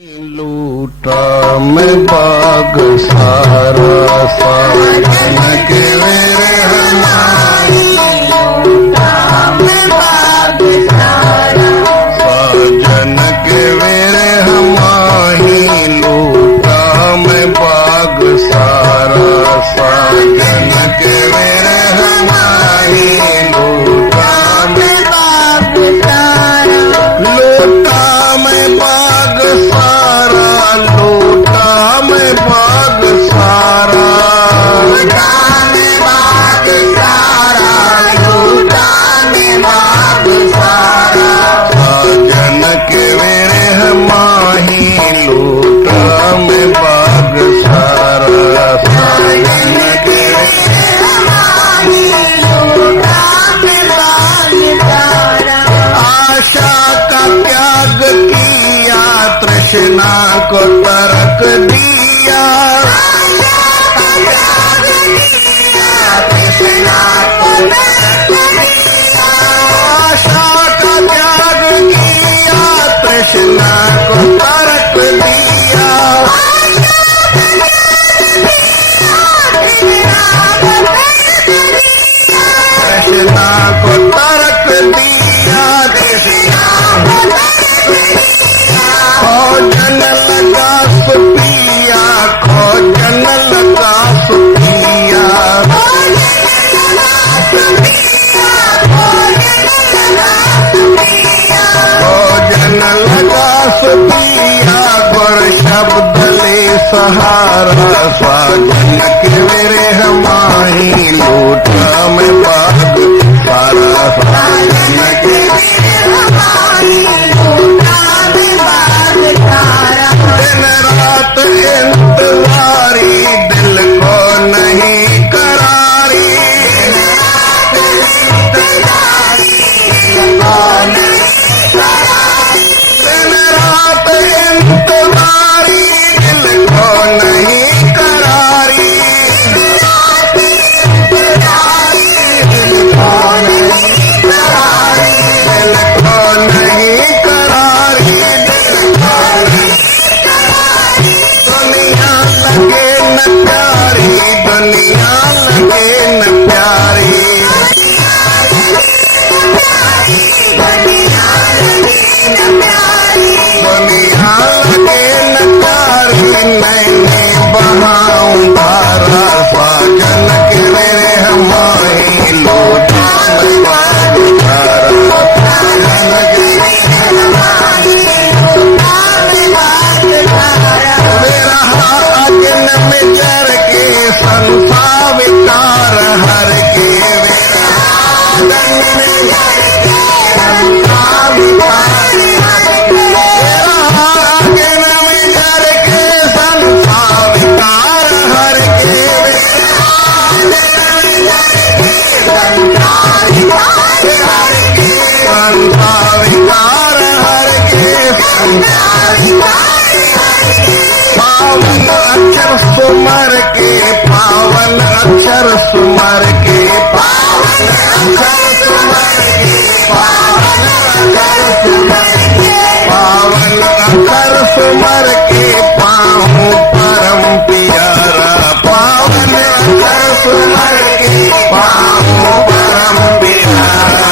लूटा मैं बाग सारा साजन के मेरे हमारी लूटा मैं बाग सारा साजन के मेरे हमारी लूटा मैं बाग सारा साजन के मेरे हमारी लूटा मैं बाग सारा लूटा मैं बाग सारा लूटा मैं बाग सारा लूटा मैं बाग सारा लूटा मैं बाग सारा साजन के मेरे हमाही लूटा मैं बाग सारा साजन के मेरे हमाही लूटा मैं बाग सारा आशा का त्याग किया तृष्णा को तर्क दिया तृष्णा को तर्क दिया आशा का त्याग किया तृष्णा को तर्क दिया तृष्णा को तर्क दिया खोजन लगा सुपिया खोजन लगा सुपिया खोजन लगा सुपिया गुर शब्द ले सहारा साजन के मेरे हमाही लूटा मैं बाग सारा साजन के मेरे हमाही लूटा मैं बाग सारा दिन रात इंतजारी दिल को नहीं करारी दिन रात इंतजारी दिल को नहीं करारी दिल को नहीं करारी दिल को नहीं करारी दुनिया लगे न प्यारी दुनिया लगे न प्यारी दुनिया लगे न प्यारी मैंने बहाऊं धारा साजन के मेरे हमारी लूटा मैं बाग सारा साजन के मेरे हमारी लूटा मैं बाग सारा मेरा अग्न में जर के संसाविकार हर के मेरा अग्न में जर के संसाविकार मेरा अग्न में जर के संसाविकार हर के मेरा अग्न में जर के संसाविकार हर के संसाविकार हर के संसाविकार पावन अक्षर सुमर के पावन अक्षर सुमर के पावन अक्षर सुमर के पावन अक्षर सुमर के पावन अक्षर सुमर के पाहूं परम प्यारा पावन अक्षर सुमर के पाहूं परम प्यारा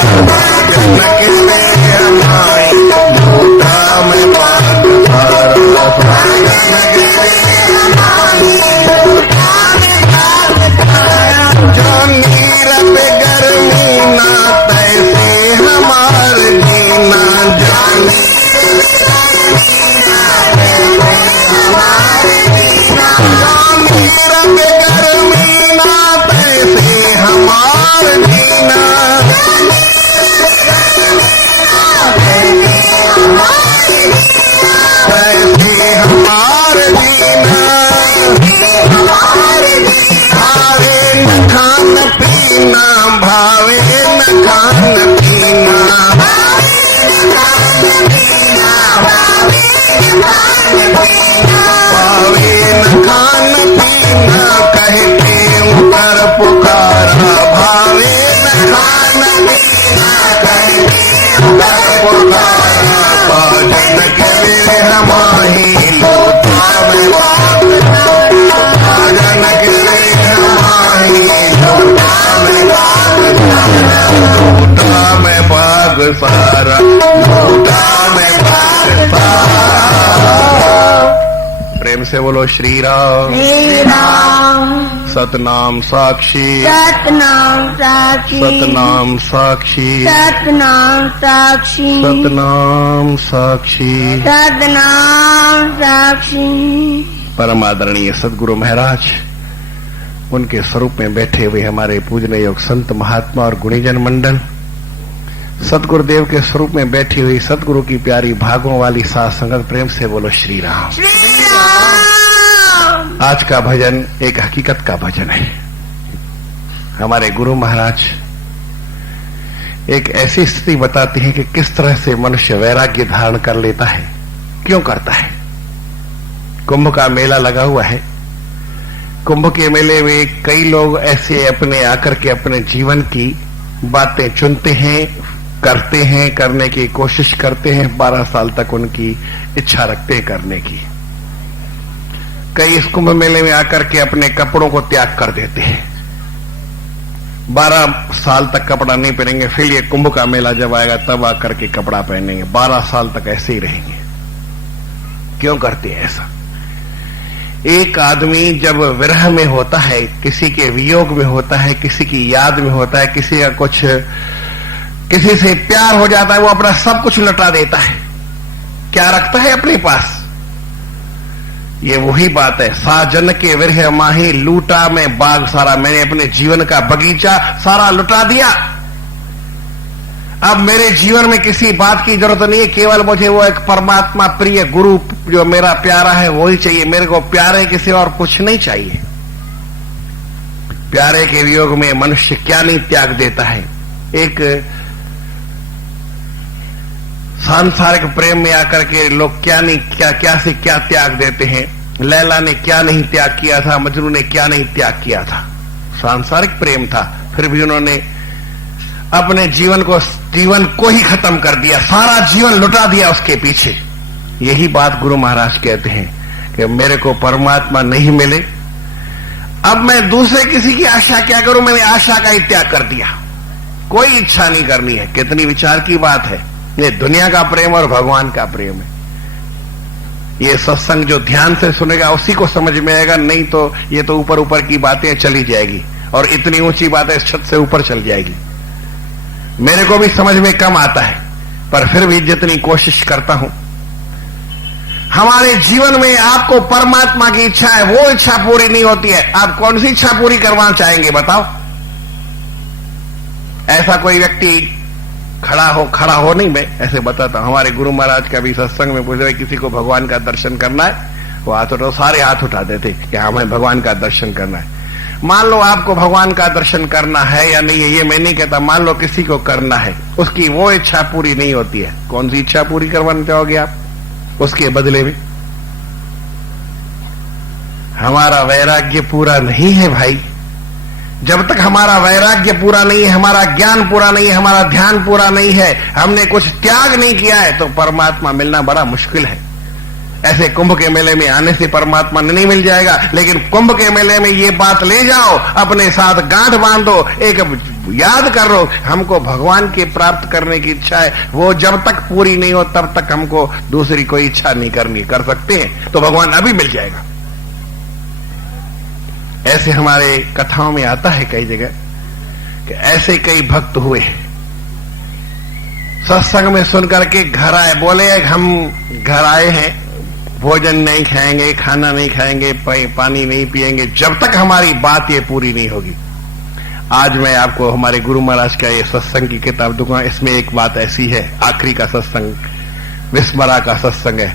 जन के मेरे हमारी लूटा मैं बाग सारा साजन के मेरे हमारी लूटा मैं बाग सारा जो नीर पे गर्मी ना तैसे हमार जीना जो नीर पे गर्मी ना तैसे हमार जीना कैसे हमार जीना भावे न खान पीना भावे न खान पीना भावे न खान पीना कहते उतर पुकारा भावे न खान पीना कहते उतर पुकारा साजन के मेरे हमाही से बोलो श्री राम। श्री राम। सतनाम साक्षी, सतनाम साक्षी, सतनाम साक्षी, सतनाम साक्षी, सतनाम साक्षी। सतनाम साक्षी। परम आदरणीय सदगुरु महाराज, उनके स्वरूप में बैठे हुए हमारे पूजनीय योग संत महात्मा और गुणीजन मंडल, सतगुरुदेव के स्वरूप में बैठी हुई सतगुरु की प्यारी भागों वाली साथ संगत, प्रेम से बोलो श्री राम। श्री राम। आज का भजन एक हकीकत का भजन है। हमारे गुरु महाराज एक ऐसी स्थिति बताते हैं कि किस तरह से मनुष्य वैराग्य धारण कर लेता है, क्यों करता है। कुंभ का मेला लगा हुआ है। कुंभ के मेले में कई लोग ऐसे अपने आकर के अपने जीवन की बातें चुनते हैं, करते हैं, करने की कोशिश करते हैं। 12 साल तक उनकी इच्छा रखते हैं करने की। कई इस कुंभ मेले में आकर के अपने कपड़ों को त्याग कर देते हैं। 12 साल तक कपड़ा नहीं पहनेंगे, फिर ये कुंभ का मेला जब आएगा तब आकर के कपड़ा पहनेंगे। 12 साल तक ऐसे ही रहेंगे। क्यों करते हैं ऐसा? एक आदमी जब विरह में होता है, किसी के वियोग में होता है, किसी की याद में होता है, किसी का कुछ, किसी से प्यार हो जाता है, वो अपना सब कुछ लुटा देता है। क्या रखता है अपने पास? ये वही बात है, साजन के विरह माही लूटा मैं बाग सारा। मैंने अपने जीवन का बगीचा सारा लुटा दिया। अब मेरे जीवन में किसी बात की जरूरत नहीं है, केवल मुझे वो एक परमात्मा प्रिय गुरु जो मेरा प्यारा है वही चाहिए। मेरे को प्यारे किसी और कुछ नहीं चाहिए। प्यारे के वियोग में मनुष्य क्या नहीं त्याग देता है। एक सांसारिक प्रेम में आकर के लोग क्या नहीं क्या से क्या त्याग देते हैं। लैला ने क्या नहीं त्याग किया था, मजनू ने क्या नहीं त्याग किया था। सांसारिक प्रेम था, फिर भी उन्होंने अपने जीवन को ही खत्म कर दिया, सारा जीवन लुटा दिया उसके पीछे। यही बात गुरु महाराज कहते हैं कि मेरे को परमात्मा नहीं मिले, अब मैं दूसरे किसी की आशा क्या करूं। मैंने आशा का ही त्याग कर दिया, कोई इच्छा नहीं करनी है। कितनी विचार की बात है। ये दुनिया का प्रेम और भगवान का प्रेम है। ये सत्संग जो ध्यान से सुनेगा उसी को समझ में आएगा, नहीं तो ये तो ऊपर ऊपर की बातें चली जाएगी और इतनी ऊंची बातें इस छत से ऊपर चल जाएगी। मेरे को भी समझ में कम आता है, पर फिर भी जितनी कोशिश करता हूं। हमारे जीवन में आपको परमात्मा की इच्छा है, वो इच्छा पूरी नहीं होती है। आप कौन सी इच्छा पूरी करवाना चाहेंगे बताओ? ऐसा कोई व्यक्ति खड़ा हो नहीं, मैं ऐसे बताता हूं। हमारे गुरु महाराज का भी सत्संग में पूछ रहे, किसी को भगवान का दर्शन करना है, वो हाथ उठाओ, सारे हाथ उठा देते कि हमें भगवान का दर्शन करना है। मान लो आपको भगवान का दर्शन करना है या नहीं है, ये मैं नहीं कहता, मान लो किसी को करना है, उसकी वो इच्छा पूरी नहीं होती है। कौन सी इच्छा पूरी करवाना चाहोगे आप उसके बदले में? हमारा वैराग्य पूरा नहीं है भाई। जब तक हमारा वैराग्य पूरा नहीं है, हमारा ज्ञान पूरा नहीं है, हमारा ध्यान पूरा नहीं है, हमने कुछ त्याग नहीं किया है, तो परमात्मा मिलना बड़ा मुश्किल है। ऐसे कुंभ के मेले में आने से परमात्मा नहीं मिल जाएगा, लेकिन कुंभ के मेले में ये बात ले जाओ, अपने साथ गांठ बांधो, एक याद करो, हमको भगवान के प्राप्त करने की इच्छा है, वो जब तक पूरी नहीं हो तब तक हमको दूसरी कोई इच्छा नहीं करनी। कर सकते हैं तो भगवान अभी मिल जाएगा। ऐसे हमारे कथाओं में आता है कई जगह कि ऐसे कई भक्त हुए, सत्संग में सुनकर के घर आए, बोले हम घर आए हैं, भोजन नहीं खाएंगे, खाना नहीं खाएंगे, पानी नहीं पिएंगे जब तक हमारी बात ये पूरी नहीं होगी। आज मैं आपको हमारे गुरु महाराज का ये सत्संग की किताब दूंगा। इसमें एक बात ऐसी है, आखिरी का सत्संग, विस्मरा का सत्संग है।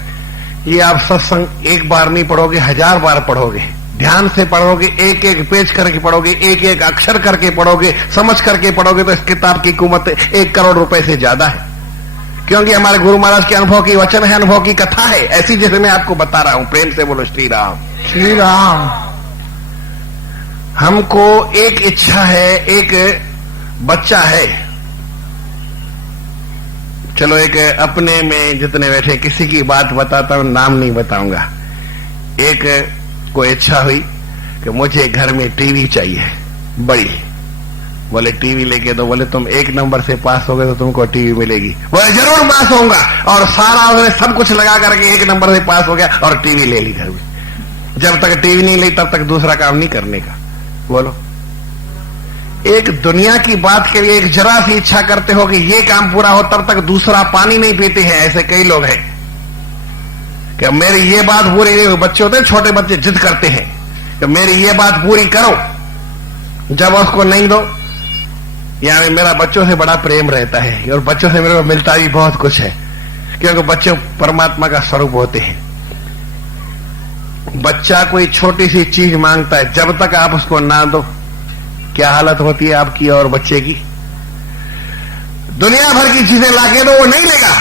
ये आप सत्संग एक बार नहीं पढ़ोगे, 1000 बार पढ़ोगे, ध्यान से पढ़ोगे, एक एक पेज करके पढ़ोगे, एक एक अक्षर करके पढ़ोगे, समझ करके पढ़ोगे, तो इस किताब की कीमत 1 करोड़ रुपए से ज्यादा है। क्योंकि हमारे गुरु महाराज के अनुभव की वचन है, अनुभव की कथा है, ऐसी जैसे मैं आपको बता रहा हूं। प्रेम से बोलो श्री राम। श्री राम। हमको एक इच्छा है, एक बच्चा है, चलो एक अपने में जितने बैठे किसी की बात बताता हूं, नाम नहीं बताऊंगा। एक को इच्छा हुई कि मुझे घर में टीवी चाहिए बड़ी। बोले टीवी लेके दो। बोले तुम 1 नंबर से पास हो गए तो तुमको टीवी मिलेगी। बोले जरूर पास होऊंगा, और सारा उसने सब कुछ लगा करके 1 नंबर से पास हो गया और टीवी ले ली घर में। जब तक टीवी नहीं ली तब तक दूसरा काम नहीं करने का। बोलो, एक दुनिया की बात के लिए एक जरा सी इच्छा करते हो कि ये काम पूरा हो, तब तक दूसरा पानी नहीं पीते हैं। ऐसे कई लोग हैं कि मेरी ये बात पूरी नहीं हुई। बच्चे होते हैं, छोटे बच्चे जिद करते हैं कि मेरी ये बात पूरी करो, जब उसको नहीं दो। यानी मेरा बच्चों से बड़ा प्रेम रहता है और बच्चों से मेरे को मिलता भी बहुत कुछ है, क्योंकि बच्चे परमात्मा का स्वरूप होते हैं। बच्चा कोई छोटी सी चीज मांगता है, जब तक आप उसको ना दो, क्या हालत होती है आपकी और बच्चे की। दुनिया भर की चीजें लाके दो, वो नहीं लेगा।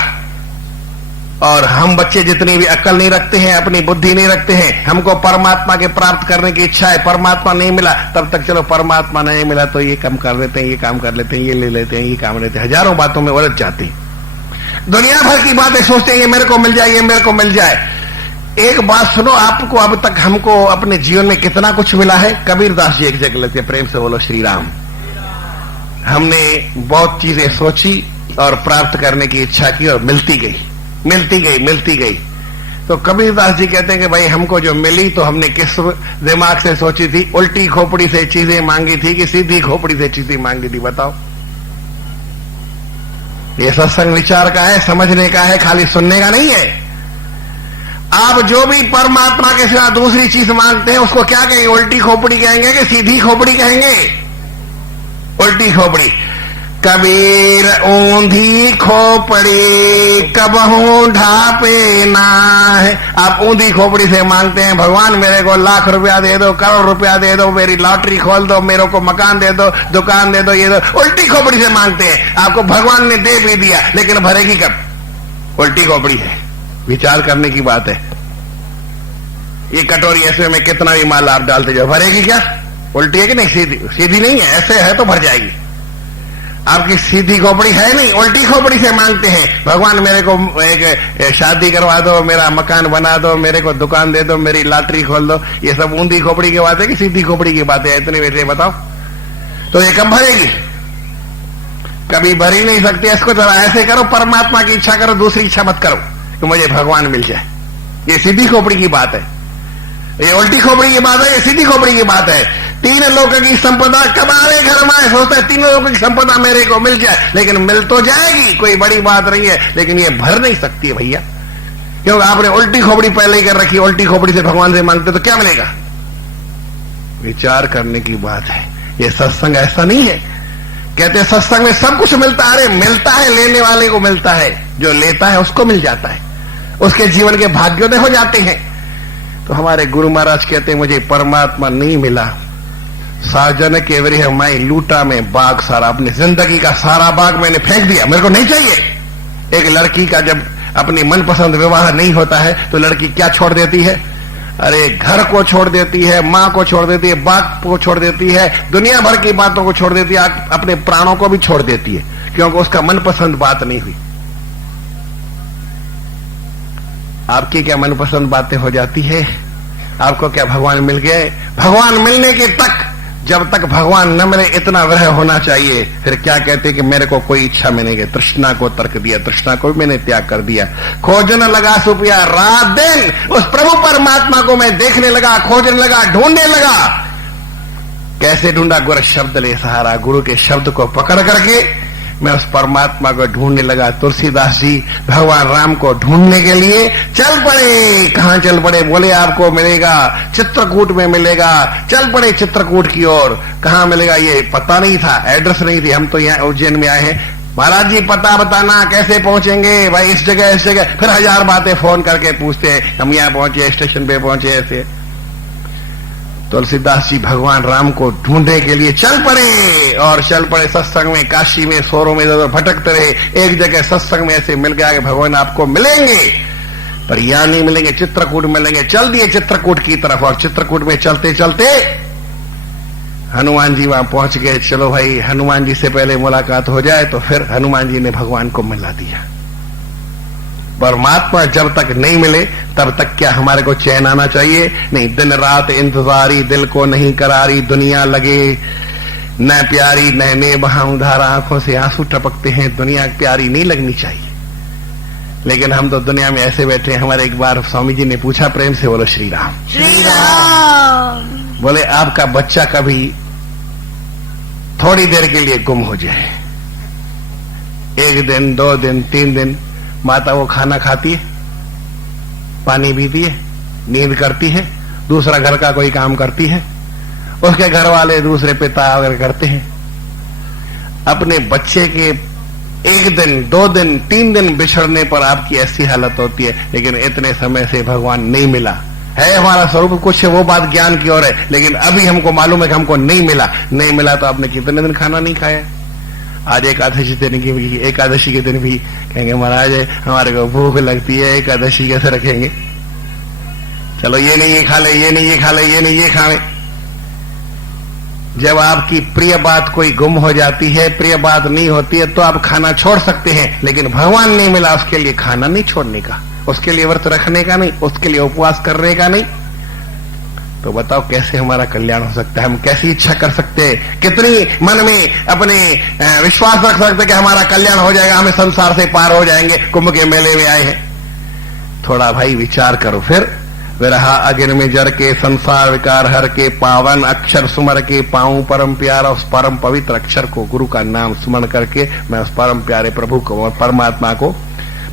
और हम बच्चे जितनी भी अक्ल नहीं रखते हैं, अपनी बुद्धि नहीं रखते हैं, हमको परमात्मा के प्राप्त करने की इच्छा है, परमात्मा नहीं मिला तब तक चलो परमात्मा नहीं मिला तो ये काम कर लेते हैं, ये काम कर लेते हैं, ये ले लेते हैं, ये काम लेते हैं, हजारों बातों में उलझ जाते हैं। दुनिया भर की बातें सोचते हैं, ये मेरे को मिल जाए, ये मेरे को मिल जाए। एक बात सुनो, आपको अब तक हमको अपने जीवन में कितना कुछ मिला है। कबीरदास जी एक जगह लेते, प्रेम से बोलो श्री राम। हमने बहुत चीजें सोची और प्राप्त करने की इच्छा की और मिलती गई, मिलती गई, मिलती गई। तो कबीरदास जी कहते हैं कि भाई हमको जो मिली तो हमने किस दिमाग से सोची थी, उल्टी खोपड़ी से चीजें मांगी थी कि सीधी खोपड़ी से चीजें मांगी थी, बताओ। ये सत्संग विचार का है, समझने का है, खाली सुनने का नहीं है। आप जो भी परमात्मा के सिवा दूसरी चीज मांगते हैं उसको क्या कहेंगे? उल्टी खोपड़ी कहेंगे कि सीधी खोपड़ी कहेंगे? उल्टी खोपड़ी। कबीर ऊंधी खोपड़ी कबहू ढापे ना है। आप ऊंधी खोपड़ी से मांगते हैं, भगवान मेरे को लाख रुपया दे दो, करोड़ रुपया दे दो, मेरी लॉटरी खोल दो, मेरे को मकान दे दो, दुकान दे दो, ये दो। उल्टी खोपड़ी से मांगते हैं। आपको भगवान ने दे भी दिया, लेकिन भरेगी कब? उल्टी खोपड़ी है। विचार करने की बात है। ये कटोरी ऐसे में कितना भी माल आप डालते जाओ, भरेगी क्या? उल्टी है कि नहीं? सीधी? सीधी नहीं है, ऐसे है तो भर जाएगी। आपकी सीधी खोपड़ी है नहीं, उल्टी खोपड़ी से मांगते हैं। भगवान मेरे को एक शादी करवा दो, मेरा मकान बना दो, मेरे को दुकान दे दो, मेरी लॉटरी खोल दो। ये सब ऊंधी खोपड़ी की बात है कि सीधी खोपड़ी की बात है? इतने वैसे बताओ तो ये कब भरेगी? कभी भर ही नहीं सकती। इसको जरा ऐसे करो, परमात्मा की इच्छा करो, दूसरी इच्छा मत करो कि मुझे भगवान मिल जाए। ये सीधी खोपड़ी की बात है, ये उल्टी खोपड़ी की बात है, ये सीधी खोपड़ी की बात है। तीन लोगों की संपदा कबारे घर में सोचता है तीनों लोगों की संपदा मेरे को मिल जाए, लेकिन मिल तो जाएगी, कोई बड़ी बात नहीं है, लेकिन ये भर नहीं सकती है भैया, क्योंकि आपने उल्टी खोपड़ी पहले ही कर रखी। उल्टी खोपड़ी से भगवान से मांगते तो क्या मिलेगा? विचार करने की बात है। ये सत्संग ऐसा नहीं है। कहते हैं सत्संग में सब कुछ मिलता है। अरे मिलता है, लेने वाले को मिलता है, जो लेता है उसको मिल जाता है, उसके जीवन के भाग्योदय हो जाते हैं। तो हमारे गुरु महाराज कहते हैं मुझे परमात्मा नहीं मिला, साजन के वृह मैं लूटा में बाग सारा, अपनी जिंदगी का सारा बाग मैंने फेंक दिया, मेरे को नहीं चाहिए। एक लड़की का जब अपनी मनपसंद विवाह नहीं होता है तो लड़की क्या छोड़ देती है? अरे घर को छोड़ देती है, मां को छोड़ देती है, बाप को छोड़ देती है, दुनिया भर की बातों को छोड़ देती है, अपने प्राणों को भी छोड़ देती है, क्योंकि उसका मनपसंद बात नहीं हुई। आपकी क्या मनपसंद बातें हो जाती है? आपको क्या भगवान मिल गए? भगवान मिलने के तक, जब तक भगवान न मिले इतना विरह होना चाहिए। फिर क्या कहते कि मेरे को कोई इच्छा में नहीं गई, तृष्णा को तर्क दिया, तृष्णा को भी मैंने त्याग कर दिया। खोजने लगा सुपिया रात दिन, उस प्रभु परमात्मा को मैं देखने लगा, खोजने लगा, ढूंढने लगा। कैसे ढूंढा? गुरु शब्द ले सहारा, गुरु के शब्द को पकड़ करके मैं उस परमात्मा को ढूंढने लगा। तुलसीदास जी भगवान राम को ढूंढने के लिए चल पड़े। कहां चल पड़े? बोले आपको मिलेगा चित्रकूट में मिलेगा। चल पड़े चित्रकूट की ओर। कहां मिलेगा ये पता नहीं था, एड्रेस नहीं थी। हम तो यहाँ उज्जैन में आए हैं, महाराज जी पता बताना, कैसे पहुंचेंगे भाई? इस जगह, इस जगह। फिर हजार बातें फोन करके पूछते हैं, हम यहाँ पहुंचे, स्टेशन पे पहुंचे, ऐसे। तुलसीदास जी भगवान राम को ढूंढने के लिए चल पड़े और चल पड़े सत्संग में, काशी में, शोरों में इधर भटकते रहे। एक जगह सत्संग में ऐसे मिल गया कि भगवान आपको मिलेंगे, पर यहां नहीं मिलेंगे, चित्रकूट मिलेंगे। चल दिए चित्रकूट की तरफ और चित्रकूट में चलते चलते हनुमान जी वहां पहुंच गए। चलो भाई हनुमान जी से पहले मुलाकात हो जाए। तो फिर हनुमान जी ने भगवान को मिला दिया। परमात्मा जब तक नहीं मिले तब तक क्या हमारे को चैन आना चाहिए? नहीं। दिन रात इंतजारी, दिल को नहीं करारी, दुनिया लगे न प्यारी, नैने बहाऊं धारा, आंखों से आंसू टपकते हैं, दुनिया प्यारी नहीं लगनी चाहिए। लेकिन हम तो दुनिया में ऐसे बैठे हैं। हमारे एक बार स्वामी जी ने पूछा, प्रेम से बोलो श्री राम। श्री राम। बोले आपका बच्चा कभी थोड़ी देर के लिए गुम हो जाए, 1 दिन 2 दिन 3 दिन, माता वो खाना खाती है, पानी पीती है, नींद करती है, दूसरा घर का कोई काम करती है, उसके घर वाले दूसरे पिता वगैरह करते हैं। अपने बच्चे के 1 दिन 2 दिन 3 दिन बिछड़ने पर आपकी ऐसी हालत होती है। लेकिन इतने समय से भगवान नहीं मिला है, हमारा स्वरूप कुछ है, वो बात ज्ञान की ओर है। लेकिन अभी हमको मालूम है कि हमको नहीं मिला तो आपने कितने दिन खाना नहीं खाया। आज एकादशी के दिन भी कहेंगे महाराज हमारे को भूख लगती है, एकादशी कैसे रखेंगे, चलो ये नहीं ये खा ले, ये नहीं ये खा ले, ये नहीं ये खा ले। जब आपकी प्रिय बात कोई गुम हो जाती है, प्रिय बात नहीं होती है, तो आप खाना छोड़ सकते हैं। लेकिन भगवान नहीं मिला, उसके लिए खाना नहीं छोड़ने का, उसके लिए व्रत रखने का नहीं, उसके लिए उपवास करने का नहीं। तो बताओ कैसे हमारा कल्याण हो सकता है? हम कैसी इच्छा कर सकते हैं, कितनी मन में अपने विश्वास रख सकते हैं कि हमारा कल्याण हो जाएगा, हमें संसार से पार हो जाएंगे, कुंभ के मेले में आए हैं। थोड़ा भाई विचार करो। फिर विरहा अगिन में जर के, संसार विकार हर के, पावन अक्षर सुमर के, पाऊं परम प्यारा उस परम पवित्र अक्षर को, गुरु का नाम स्मरण करके मैं उस परम प्यारे प्रभु को, परमात्मा को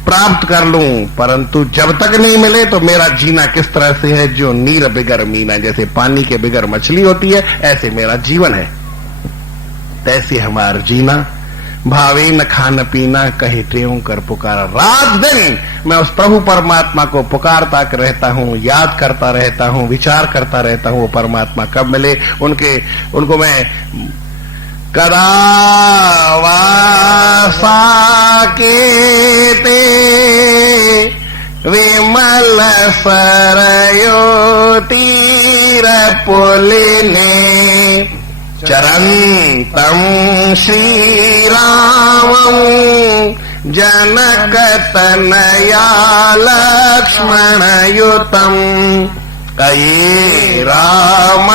प्राप्त कर लूं। परंतु जब तक नहीं मिले तो मेरा जीना किस तरह से है, जो नीर बिगर मीना, जैसे पानी के बिगर मछली होती है, ऐसे मेरा जीवन है। तैसे हमारा जीना, भावे न खान पीना, कहे त्यों कर पुकारा। रात दिन मैं उस प्रभु परमात्मा को पुकारता रहता हूँ, याद करता रहता हूँ, विचार करता रहता हूँ। वो परमात्मा कब मिले, उनको मैं कदा वासा के ते विमल सरयो तीर पुलिने, चरंतम श्री रामं जनक तनया लक्ष्मण युतम, कये राम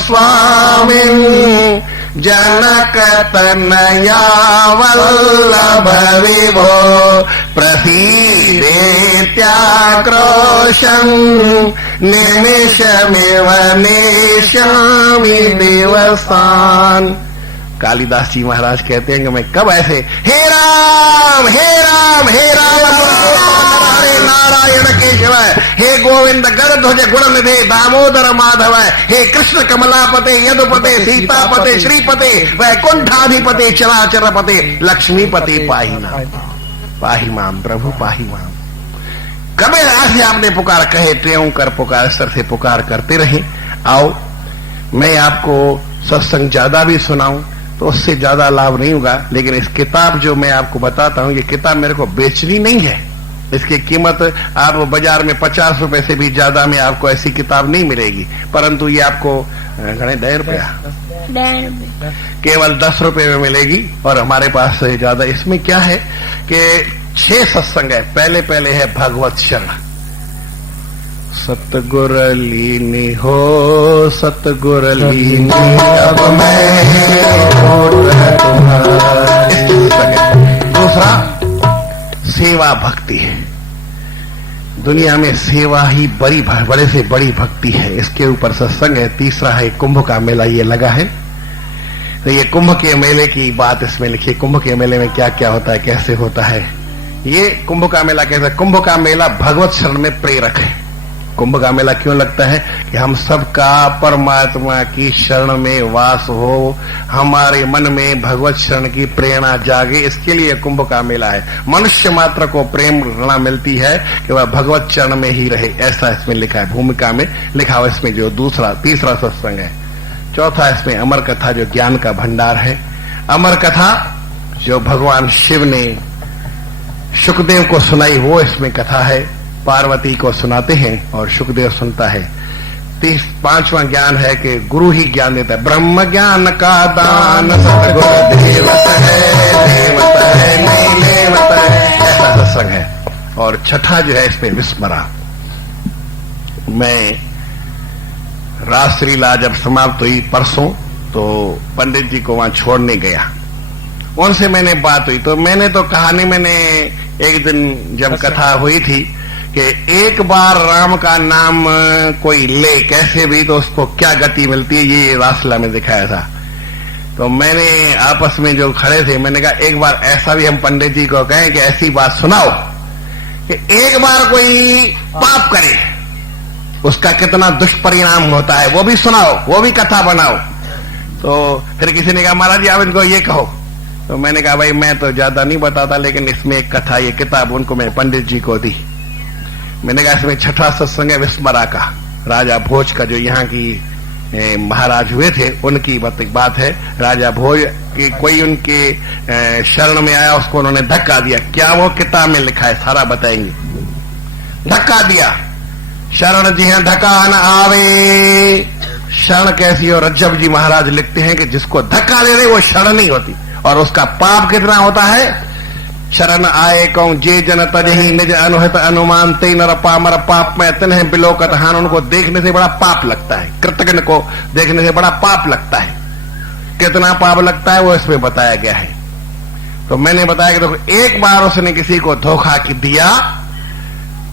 स्वामी जनक तनया वल्लभ विभो, प्रसीदेत्याक्रोशं निमिषमेव नेष्यामि दिवसान्। कालिदास जी महाराज कहते हैं कि मैं कब ऐसे हे राम हे राम हे राम हरे नारायण केशवाय, हे गोविंद गणध्वज गुणनिधे दामोदर माधव, हे कृष्ण कमलापते यदुपते सीतापते श्रीपते वैकुंठाधिपते चराचरपते लक्ष्मीपते पाहि माम प्रभु पाहि माम। कबे ऐसे आपने पुकार, कहे त्यों कर पुकार, इस तरह से पुकार करते रहे। आओ मैं आपको सत्संग ज्यादा भी सुनाऊं तो उससे ज्यादा लाभ नहीं होगा। लेकिन इस किताब जो मैं आपको बताता हूं, ये किताब मेरे को बेचनी नहीं है। इसकी कीमत आप बाजार में 50 रुपए से भी ज्यादा में आपको ऐसी किताब नहीं मिलेगी। परंतु ये आपको घणे 10 रुपया केवल 10 रुपए में मिलेगी। और हमारे पास ज्यादा इसमें क्या है कि 6 सत्संग है। पहले है भगवत शरण, सतगुर लीनी हो सतगुर लीनी अब मैं दूसरा सेवा भक्ति है। दुनिया में सेवा ही बड़े से बड़ी भक्ति है, इसके ऊपर सत्संग है। तीसरा है कुंभ का मेला, ये लगा है। तो ये कुंभ के मेले की बात इसमें लिखी। कुंभ के मेले में क्या क्या होता है, कैसे होता है, ये कुंभ का मेला कैसा। कुंभ का मेला भगवत शरण में प्रेरक है। कुंभ का मेला क्यों लगता है कि हम सबका परमात्मा की शरण में वास हो, हमारे मन में भगवत शरण की प्रेरणा जागे, इसके लिए कुंभ का मेला है। मनुष्य मात्र को प्रेरणा मिलती है कि वह भगवत चरण में ही रहे, ऐसा इसमें लिखा है। भूमिका में लिखा हुआ इसमें जो तीसरा सत्संग है। चौथा इसमें अमर कथा जो ज्ञान का भंडार है। अमर कथा जो भगवान शिव ने शुकदेव को सुनाई, वो इसमें कथा है। पार्वती को सुनाते हैं और शुकदेव सुनता है। 5वां ज्ञान है कि गुरु ही ज्ञान देता है। ब्रह्म ज्ञान का दान सतगुरु देवता है नहीं लेवता है, ऐसा सत्संग है। और छठा जो है इसमें विस्मरा। मैं रासलीला जब समाप्त हुई परसों, तो पंडित जी को वहां छोड़ने गया। उनसे मैंने बात हुई तो मैंने तो कहानी मैंने एक दिन जब कथा हुई थी कि एक बार राम का नाम कोई ले कैसे भी तो उसको क्या गति मिलती है, ये रासला में दिखाया था। तो मैंने आपस में जो खड़े थे मैंने कहा एक बार ऐसा भी हम पंडित जी को कहें कि ऐसी बात सुनाओ कि एक बार कोई पाप करे उसका कितना दुष्परिणाम होता है, वो भी सुनाओ, वो भी कथा बनाओ। तो फिर किसी ने कहा महाराज जी आप इनको ये कहो। तो मैंने कहा भाई मैं तो ज्यादा नहीं बताता, लेकिन इसमें एक कथा, ये किताब उनको मैं पंडित जी को दी। मैंने कहा इसमें छठा सत्संग है विस्मरा का, राजा भोज का, जो यहाँ की महाराज हुए थे उनकी बात है। राजा भोज की कोई उनके शरण में आया, उसको उन्होंने धक्का दिया। क्या वो किताब में लिखा है सारा बताएंगे। धक्का दिया, शरण जी हैं धक्का न आवे। शरण कैसी हो? रज्जब जी महाराज लिखते हैं कि जिसको धक्का दे दे वो शरण नहीं होती, और उसका पाप कितना होता है। शरण आए कौन जे जन तजहि निज अनुहित अनुमान ते नर पामर पाप में तन है बिलोकत हान। उनको देखने से बड़ा पाप लगता है, कृतज्ञ को देखने से बड़ा पाप लगता है। कितना पाप लगता है वो इसमें बताया गया है। तो मैंने बताया कि देखो एक बार उसने किसी को धोखा दिया,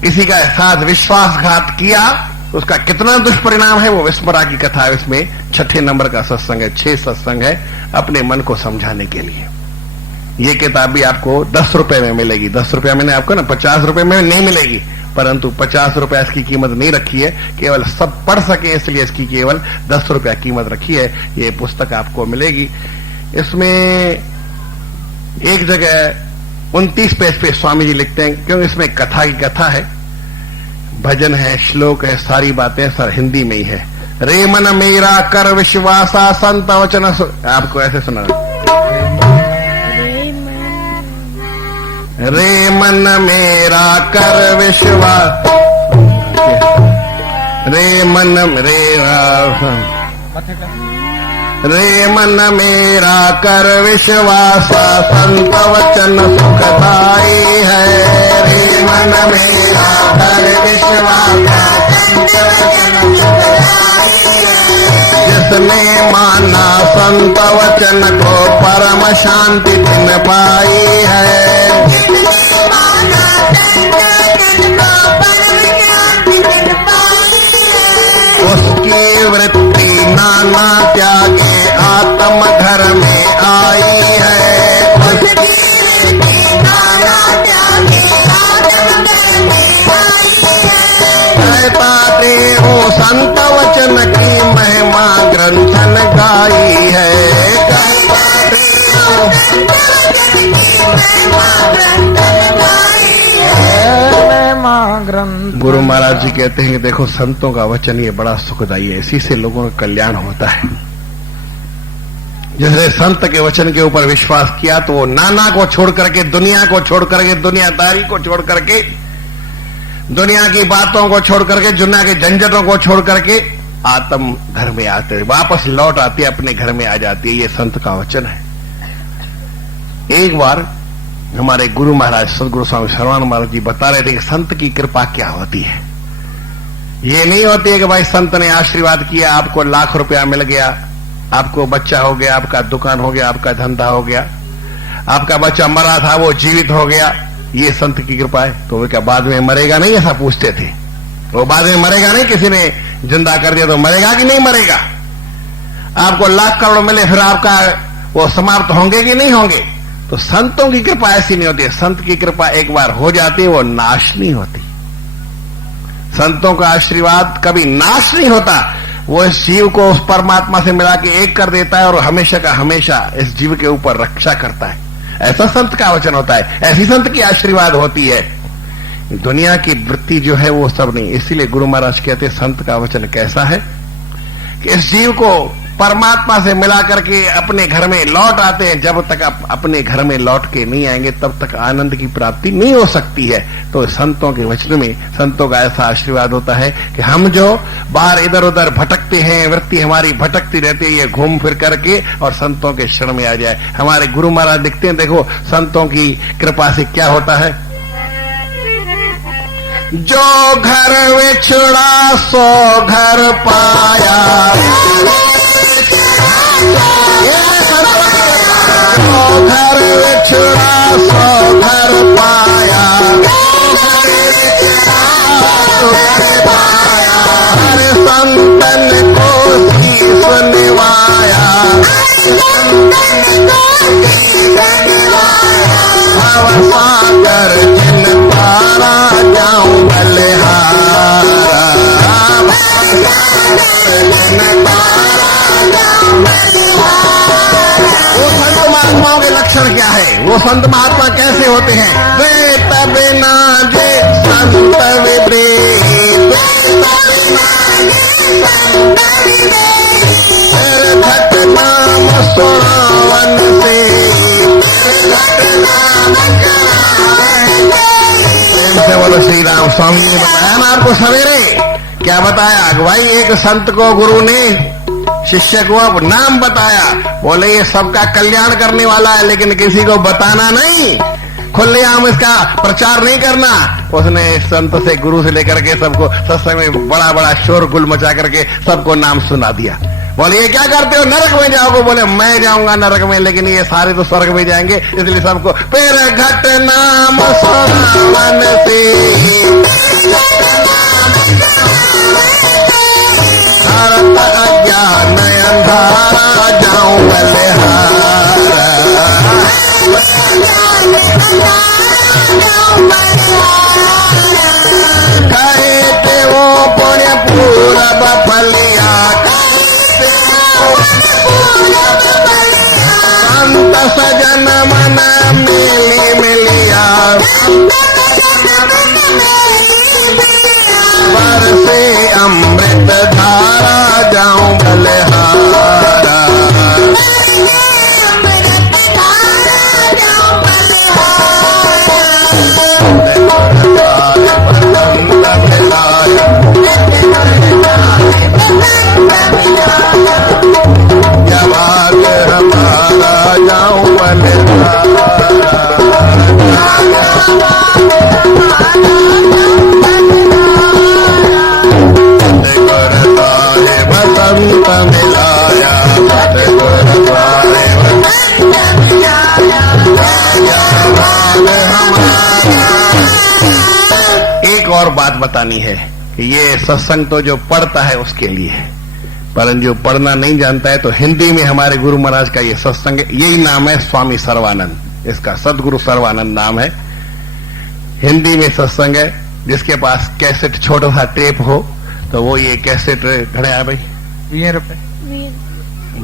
किसी का साथ विश्वासघात किया, उसका कितना दुष्परिणाम है वो विस्मरा की कथा है। इसमें छठे नंबर का सत्संग है, 6 सत्संग है अपने मन को समझाने के लिए। ये किताब भी आपको 10 रुपए में मिलेगी। 10 रुपया मैंने आपको ना 50 रुपए में नहीं मिलेगी, परंतु 50 रुपया इसकी कीमत नहीं रखी है, केवल सब पढ़ सके इसलिए इसकी केवल 10 रुपया कीमत रखी है। ये पुस्तक आपको मिलेगी। इसमें एक जगह 29 पेज पे स्वामी जी लिखते हैं, क्योंकि इसमें कथा की कथा है, भजन है, श्लोक है, सारी बातें सर हिंदी में ही है। रे मन मेरा कर विश्वासा संत वचन। आपको ऐसे सुना, रे मन मेरा कर विश्वास, रे मन रे मन मेरा कर विश्वास संत वचन सुखदाई है। रे मन मेरा कर विश्वास संत वचन सुखदाई है। जिसने माना संत वचन को परम शांति दिन पाई है। उसकी वृत्ति नाना त्यागे आत्म घर में आई है। उसकी वृत्ति नाना त्यागे आत्म घर में आई है। कहता देहु संत वचन की महिमा ग्रंथन गाई है। कहता देहु संत वचन की महिमा ग्रंथन गाई है। गुरु महाराज जी कहते हैं कि देखो संतों का वचन ये बड़ा सुखदायी है, इसी से लोगों का कल्याण होता है। जिसने संत के वचन के ऊपर विश्वास किया तो वो नाना को छोड़ करके, दुनिया को छोड़ करके, दुनियादारी को छोड़ करके, दुनिया की बातों को छोड़ करके, दुनिया के झंझटों को छोड़ करके आत्म घर में आते, वापस लौट आती है, अपने घर में आ जाती है। ये संत का वचन है। एक बार हमारे गुरु महाराज सदगुरु स्वामी शरवण महाराज जी बता रहे थे कि संत की कृपा क्या होती है। ये नहीं होती है कि भाई संत ने आशीर्वाद किया, आपको लाख रुपया मिल गया, आपको बच्चा हो गया, आपका दुकान हो गया, आपका धंधा हो गया, आपका बच्चा मरा था वो जीवित हो गया, ये संत की कृपा है। तो वो क्या बाद में मरेगा नहीं, ऐसा पूछते थे। वो बाद में मरेगा नहीं, किसी ने जिंदा कर दिया तो मरेगा कि नहीं मरेगा। आपको लाख करोड़ मिले फिर आपका वो समाप्त होंगे कि नहीं होंगे। तो संतों की कृपा ऐसी नहीं होती है। संत की कृपा एक बार हो जाती है वो नाश नहीं होती। संतों का आशीर्वाद कभी नाश नहीं होता, वो इस जीव को उस परमात्मा से मिला के एक कर देता है और हमेशा का हमेशा इस जीव के ऊपर रक्षा करता है। ऐसा संत का वचन होता है, ऐसी संत की आशीर्वाद होती है। दुनिया की वृत्ति जो है वो सब नहीं। इसीलिए गुरु महाराज कहते हैं संत का वचन कैसा है कि इस जीव को परमात्मा से मिला करके अपने घर में लौट आते हैं। जब तक आप अपने घर में लौट के नहीं आएंगे तब तक आनंद की प्राप्ति नहीं हो सकती है। तो संतों के वचन में संतों का ऐसा आशीर्वाद होता है कि हम जो बाहर इधर उधर भटकते हैं, वृत्ति हमारी भटकती रहती है, ये घूम फिर करके और संतों के शरण में आ जाए। हमारे गुरु महाराज दिखते हैं, देखो संतों की कृपा से क्या होता है। जो घर विछड़ा सो घर पाया, घर विछड़ा सो घर पाया, संतन को शीश निवाया, भव सागर जिन पारा जाऊं बलिहारा, वो संत महात्माओं के लक्षण क्या है, वो संत महात्मा कैसे होते हैं? वे तब नाजे संत विवेक, घट नाम सुनावन से, बोलो श्री राम। स्वामी जी ने बताया ना आपको सवेरे, क्या बताया? भाई एक संत को गुरु ने शिष्य को अब नाम बताया, बोले ये सबका कल्याण करने वाला है, लेकिन किसी को बताना नहीं, खुलेआम इसका प्रचार नहीं करना। उसने संत से, गुरु से लेकर के सबको सत्संग में बड़ा बड़ा शोरगुल मचा करके सबको नाम सुना दिया। बोले ये क्या करते हो, नरक में जाओगे? बोले मैं जाऊंगा नरक में, लेकिन ये सारे तो स्वर्ग में जाएंगे, इसलिए सबको फिर घट नाम सुनावन से, ज्ञान अंधारा जाऊं बलिहारा, कहे थे वो पुण्य पूरब फलिया, संत सजन मन मिली मिलिया, बरसे अमृत धारा जाऊं बलिहारा, जवाब हमारा जाऊं बलिहारा, बसंत मिलाया, एक और बात बतानी है कि ये सत्संग तो जो पढ़ता है उसके लिए है, परंतु जो पढ़ना नहीं जानता है, तो हिंदी में हमारे गुरु महाराज का ये सत्संग, यही नाम है स्वामी सर्वानंद, इसका सदगुरु सर्वानंद नाम है। हिंदी में सत्संग है, जिसके पास कैसेट छोटा सा टेप हो तो वो ये कैसेट घड़े है भाई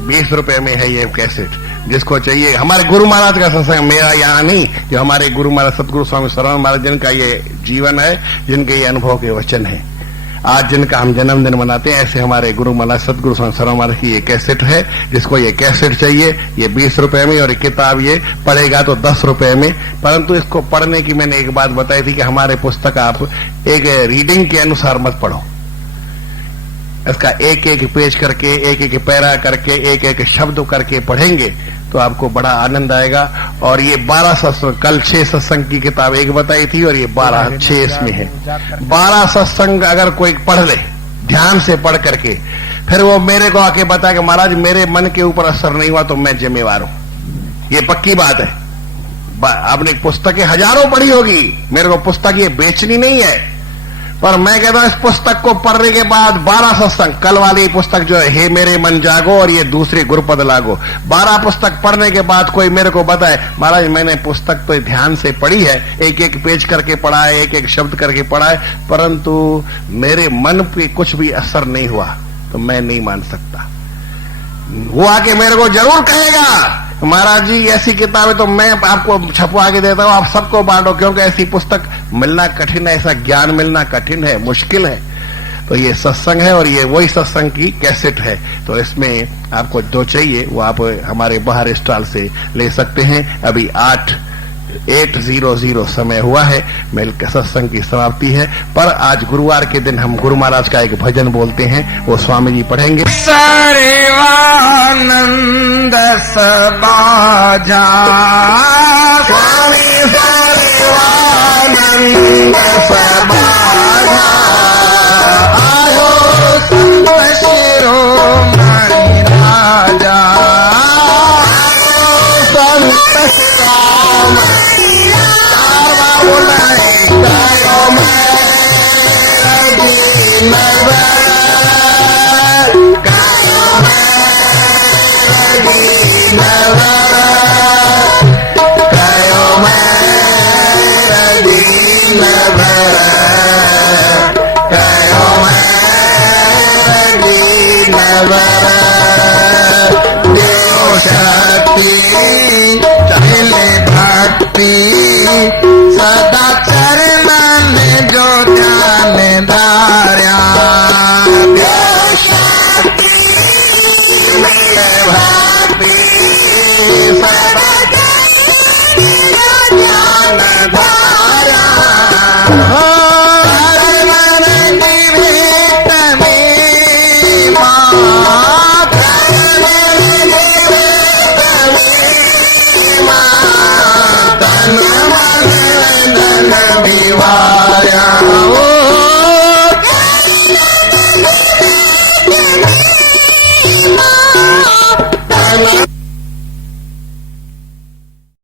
20 रुपए में है ये कैसेट, जिसको चाहिए। हमारे गुरु महाराज का सत्संग, मेरा यहाँ नहीं, जो हमारे गुरु महाराज सतगुरु स्वामी सर्वानंद महाराज जिनका ये जीवन है, जिनके ये अनुभव के वचन है, आज जिनका हम जन्मदिन मनाते हैं, ऐसे हमारे गुरु महाराज सतगुरु स्वामी सर्वानंद महाराज की ये कैसेट है, जिसको ये कैसेट चाहिए, ये 20 रुपए में, और ये किताब ये पढ़ेगा तो 10 रुपए में। परंतु इसको पढ़ने की मैंने एक बात बताई थी कि हमारे पुस्तक आप एक रीडिंग के अनुसार मत पढ़ो, इसका एक एक पेज करके, एक एक पैरा करके, एक एक शब्द करके पढ़ेंगे तो आपको बड़ा आनंद आएगा। और ये 12 सत्संग, कल 6 सत्संग की किताब एक बताई थी, और ये 6 इसमें है। 12 सत्संग अगर कोई पढ़ ले ध्यान से पढ़ करके, फिर वो मेरे को आके बताए कि महाराज मेरे मन के ऊपर असर नहीं हुआ तो मैं जिम्मेवार हूं, ये पक्की बात है। आपने पुस्तकें हजारों पढ़ी होगी, मेरे को पुस्तक ये बेचनी नहीं है, पर मैं कहता हूं इस पुस्तक को पढ़ने के बाद 12 सत्संग, कल वाली पुस्तक जो है हे मेरे मन जागो, और ये दूसरी गुरुपद लागो, 12 पुस्तक पढ़ने के बाद कोई मेरे को बताए महाराज मैंने पुस्तक तो ध्यान से पढ़ी है, एक एक पेज करके पढ़ा है, एक एक शब्द करके पढ़ा है, परंतु मेरे मन पे कुछ भी असर नहीं हुआ, तो मैं नहीं मान सकता। वो आके मेरे को जरूर कहेगा महाराज जी ऐसी किताबें तो मैं आपको छपवा के देता हूं, आप सबको बांटो, क्योंकि ऐसी पुस्तक मिलना कठिन है, ऐसा ज्ञान मिलना कठिन है, मुश्किल है। तो ये सत्संग है, और ये वही सत्संग की कैसेट है। तो इसमें आपको जो चाहिए वो आप हमारे बाहर स्टॉल से ले सकते हैं। अभी 8:00 समय हुआ है, मेल के सत्संग की समाप्ति है। पर आज गुरुवार के दिन हम गुरु महाराज का एक भजन बोलते हैं, वो स्वामी जी पढ़ेंगे। सर्वानंद सबाजा स्वामी सर्वानंद सबाजा, आयो संत शिरोमणि राजा, संत वर देव शक्ति चले भक्ति सदा चरणन जो ध्यान धार्या देव शक्ति भक्ति सदा ध्यान धार्या विवाया